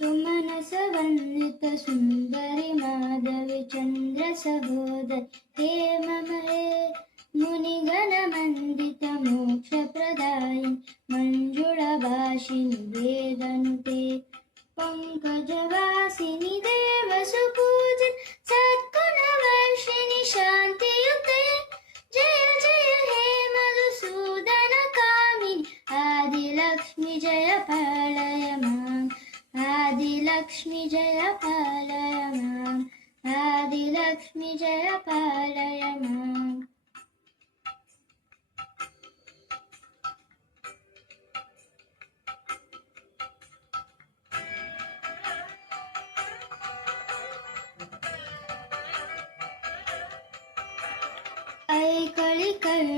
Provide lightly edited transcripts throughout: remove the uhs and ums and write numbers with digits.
सुमनसवन्दित सुन्दरि माधवी चन्द्रसहोदरि हेममये मुनिगणवन्दित मोक्षप्रदायिनि मञ्जुळभाषिणि वेदनुते पङ्कजवासिनि देवसुपूजित सद्गुणवर्षिणि शान्तियुते जय जय हे मधुसूदनकामिनि आदिलक्ष्मि जय पालय माम् आदिलक्ष्मि जय पालय माम् आदिलक्ष्मि जय पालय माम्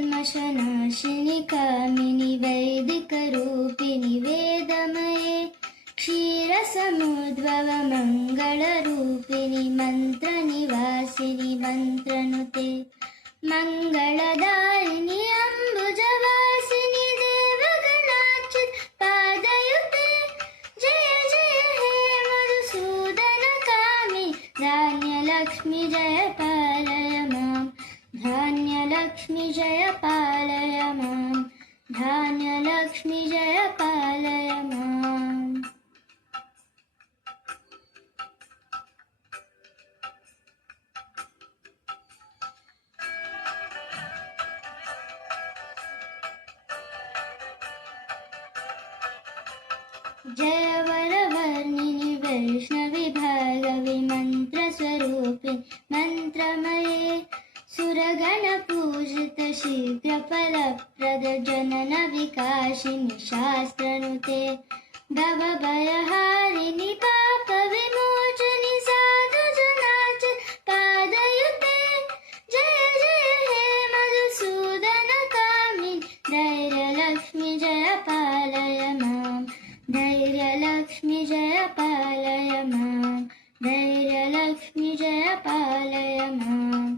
ऐकळिकल्मषनाशिनि कामिनि वैदिकरूपिणि वेदमये क्षीरसमुद्भव मङ्गलरूपिणि मन्त्रनिवासिनि मन्त्रनुते मङ्गलदायिनि अम्बुजवासिनि देवगणार्चित पादयुते जय जय हे मधुसूदनकामिनि धान्यलक्ष्मि जय पालय माम् धान्यलक्ष्मि जय पालय माम् धान्यलक्ष्मि जय पालय माम् जय वरवर्णिनि वैष्णवि भार्गवि मन्त्रस्वरूपिणि मन्त्रमये सुरगणपूजित शीघ्रफलप्रद जनन विकासिनि शास्त्रनुते भवभयहारिणि पापविमोचनि साधुजनार्चित पादयुते जय जय हे मधुसूदनकामिनि धैर्यलक्ष्मि जय पालय माम् धैर्यलक्ष्मि जय पालय माम् धैर्यलक्ष्मि जय पालय माम्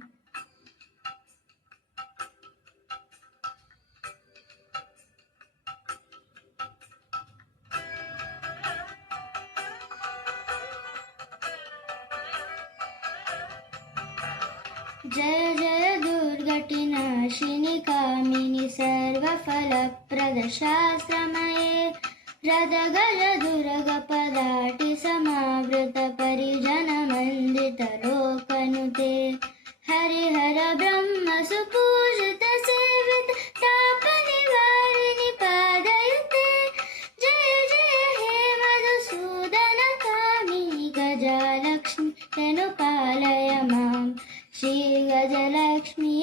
जय जय दुर्गतिनाशिनि कामिनि सर्वफलप्रद शास्त्रमये रदगजदुर्गपदाटि समावृत परिजनवन्दित लोकनुते हरिहर ब्रह्म सुपूजित सेवित तापनिवारिणि पादयुते जय जय हे मधुसूदनकामिनि गजालक्ष्मि तनुपालय माम् श्रीगजलक्ष्मी